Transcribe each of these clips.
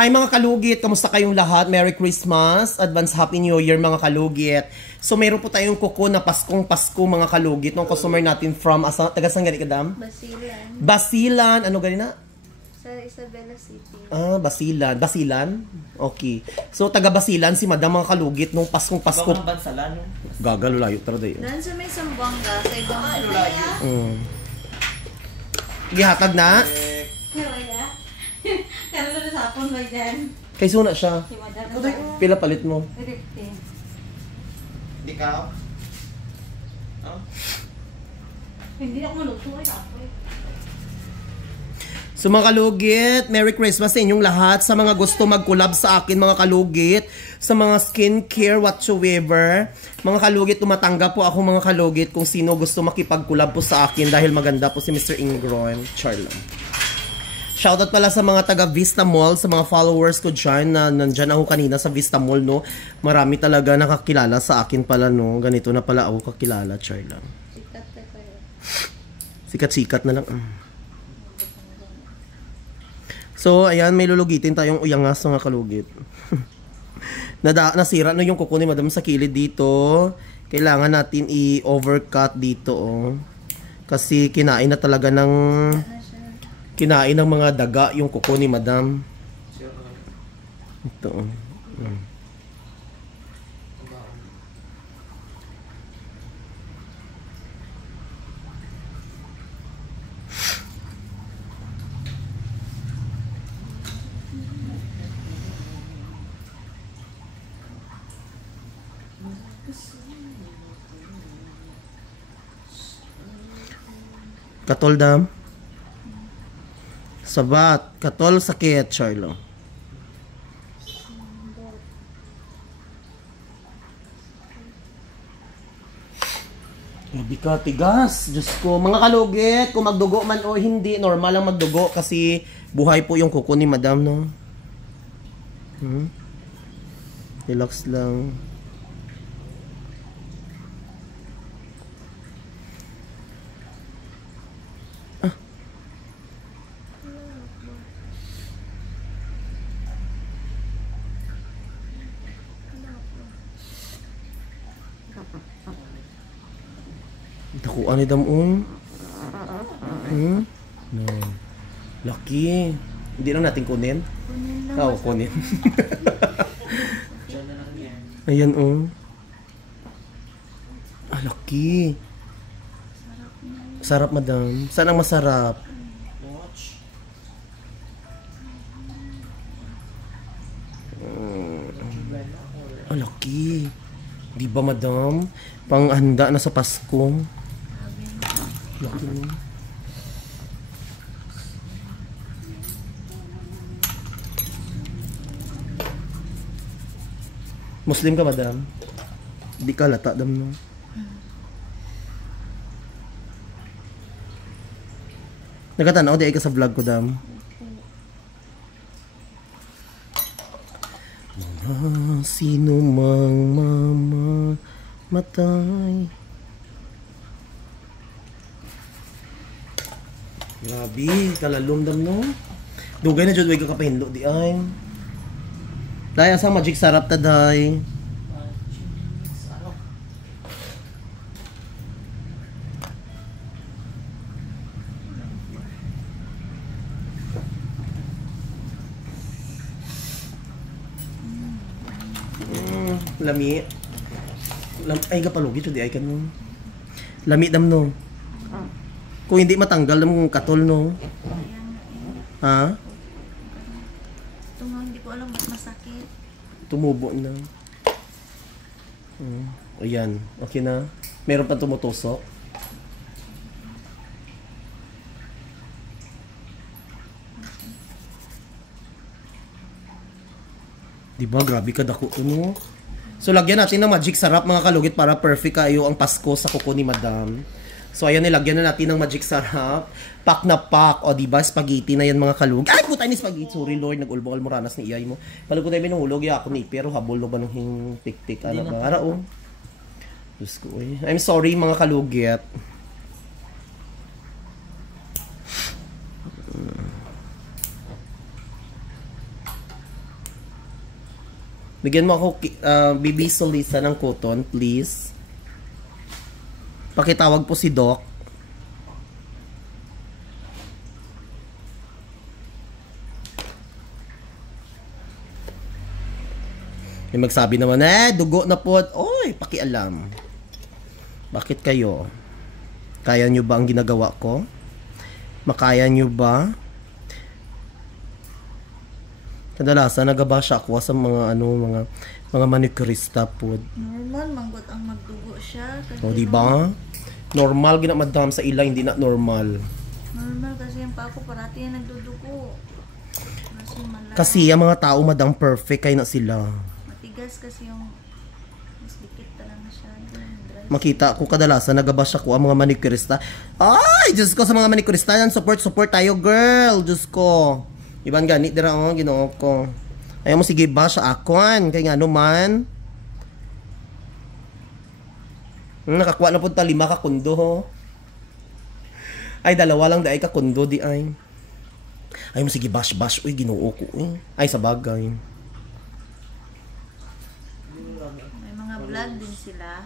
Hi mga kalugit, kamusta kayong lahat? Merry Christmas, Advance Happy New Year mga kalugit. So meron po tayong kuko na Paskong Pasko mga kalugit. Nung customer natin from, taga-saan gani ka, Dam? Basilan. Basilan, ano gani na? Sa Isabela City. Basilan. Basilan? Okay. So taga Basilan si Madam mga kalugit nung Paskong Pasko. Ibang bansalan yung... Gagalo layo tara dayo. Doon sa may Sambuanga, sa ibang layo. Gihatag na? Kaya na sa hapon ba dyan? Kay suna siya. Pila palit mo? 50. Hindi ka? Hindi ako maluto ay ako eh. So mga kalugit, Merry Christmas sa inyong lahat. Sa mga gusto mag-collab sa akin mga kalugit, sa mga skincare whatsoever, mga kalugit, tumatanggap po ako mga kalugit kung sino gusto makipag-collab po sa akin dahil maganda po si Mr. Ingron. Charlam. Shoutout pala sa mga taga Vista Mall, sa mga followers ko dyan na nandyan ako kanina sa Vista Mall, no. Marami talaga nakakilala sa akin pala, no. Ganito na pala ako kakilala, Charlam. Sikat na kayo. Sikat-sikat na lang. So, ayan, may lulugitin tayong uyangas mga kalugit. Nasira na yung kuko ni Madam sa kilid dito. Kailangan natin i-overcut dito, oh. Kasi kinain na talaga ng... Kinain ng mga daga yung kuko ni Madam. Ito, oh. Katol, Dam. Sabat. Katol, sakit, Charlo. Grabe ka, tigas. Diyos ko. Mga kalugit, kung magdugo man o hindi, normal lang magdugo kasi buhay po yung kuko ni Madam, no? Relax lang. Dakuan ni Damong. No. Lucky. Hindi lang natin kunin. Kunin. Ayan, oh. Lucky. Sarap, Madam. Saan ang masarap? Lucky. Di ba, Madam? Panghanda na sa Pasko. Lucky mo. Muslim ka, Madam? Di ka lata, Dam, no? Nagkatanaw, di ay ka sa vlog ko, Dam. Sino mang mamamatay. Grabe, kalalom, Dam, no? Dugay na dyan, huwag ka kapahindlo, di ay. Dahil sa magic sarap ta, day. Lami. Ay, kapalugi ito, di ay ka, no? Lami, Dam, no? Kung hindi matanggal ng katol, no? Ha? Ito nga, hindi ko alam, mas masakit. Tumubo na. Ayan. Okay na. Meron pa tumutusok. Diba? Grabe ka dako ito, no? So, lagyan natin ng magic sarap mga kalugit para perfect kayo ang Pasko sa kuko ni Madam. So, ayan, nilagyan na natin ng magic sarap. Pak na pak. O, diba? Spaghetti na yan mga kalugit. Ay, puta ni spaghetti. Sorry, Lord. Nag-ulbong almoranas ni iyay mo. Palag ko tayo binulog. Ya ako ni pero habol no ba nung tik-tik. Ano ba? Ara, oh. Diyos ko, eh. I'm sorry mga kalugit. Bigyan mo ako, Bibi Solisa ng cotton, please. Pakitawag po si Doc. May magsabi naman, dugo na po. Oy, pakialam. Bakit kayo? Kaya nyo ba ang ginagawa ko? Makaya nyo ba? Kadalasan nagabasya ako sa mga mga manicurista po. Normal manggot ang magdugo siya. O, di ba? Normal ginamadam sa ila, hindi na normal. Normal kasi yung pa ako parati yan nagdudugo. Kasi ang mga tao madang perfect kay na sila. Matigas kasi yung mas dikit talaga siya. Makita ko kadalasan nagabasya ko ang mga manicurista. Ay, Diyos ko sa mga manicurista yan. Support tayo, girl. Diyos ko. Iban ganit dira Ginoo ko. Ayaw mo sige ba sa akon kay nga naman. Nakakuha na pud ta 5 ka kundo ho. Ay 2 lang dai ka kundo di ay. Ayaw mo sige bash uy Ginoo ko. Ay sa bagay. May mga vlog din sila.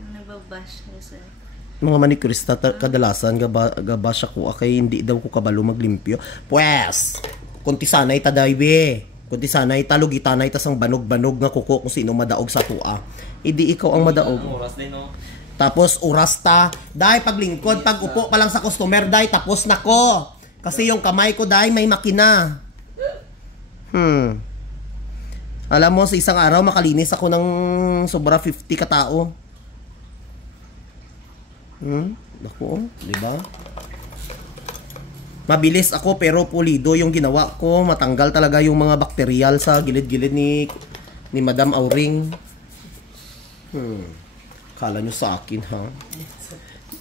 Yung nagbabash kasi. Mga manicurista kadalasan gabasya ko kay hindi daw ko kabalo maglimpyo. Pues, kunti sanay ta daybe. Kunti sanay ta lugitanay ta sang banog-banog nga kuko kung sino madaog sa tua. Idi ikaw ang madaog. Oras din no. Tapos oras ta, dai paglingkod, pag upo pa lang sa customer dai tapos nako. Kasi yung kamay ko dai may makina. Alam mo sa isang araw makalinis ako ng sobra 50 ka tao. Ako, di ba? Mabilis ako pero pulido yung ginawa ko. Matanggal talaga yung mga bakteryal sa gilid-gilid ni Madam Auring. Kala nyo sa akin, ha?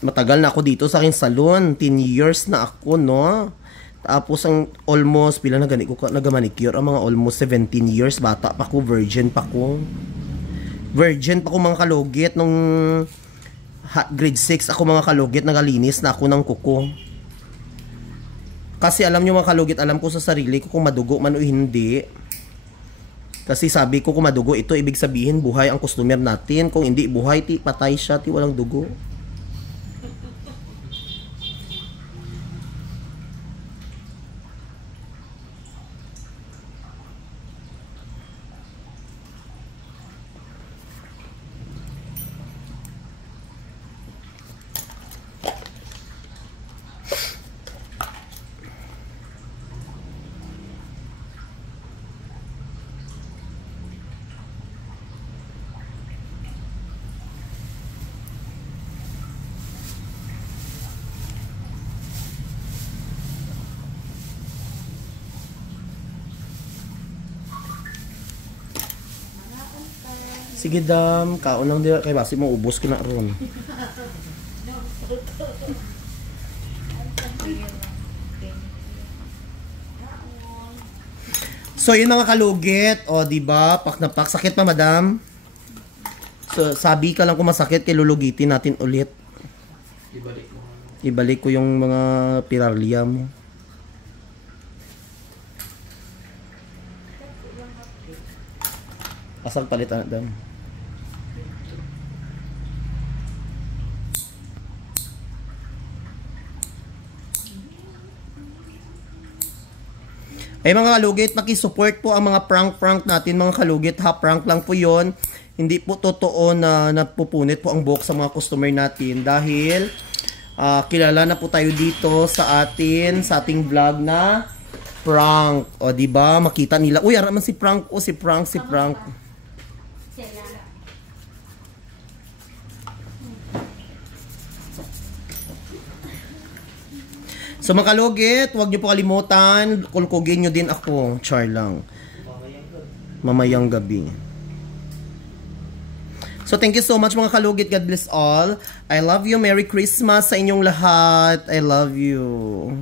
Matagal na ako dito sa aking salon. 10 years na ako, no? Tapos ang almost, pila na gani ko nagamanicure, ang mga almost 17 years. Bata pa ko, virgin pa ko. Virgin pa ko mga kalugit nung grade 6 ako mga kalugit, nagalinis na ako ng kuko. Kasi alam nyo mga kalugit, alam ko sa sarili ko kung madugo man o hindi. Kasi sabi ko kung madugo ito, ibig sabihin buhay ang customer natin. Kung hindi buhay, patay siya, walang dugo. Sige dam, kaon lang dira kay basi mo ubos ko na ron. So yun mga kalugit, o di ba? Pak na pak, sakit pa madam. So sabi ka lang kung masakit, kilulugitin natin ulit. Ibalik ko yung mga pirarlia mo. Asal palit anak dam. Ay mga kalugit, paki-support po ang mga prank natin mga kalugit ha. Prank lang po yon. Hindi po totoo na napupunit po ang buhok sa mga customer natin. Dahil kilala na po tayo dito sa ating vlog na prank. O diba, makita nila. Uy, araman si prank. O si prank. So mga kalugit, huwag nyo po kalimutan, kulkugin nyo din ako. Char lang. Mamayang gabi. So thank you so much mga kalugit. God bless all. I love you. Merry Christmas sa inyong lahat. I love you.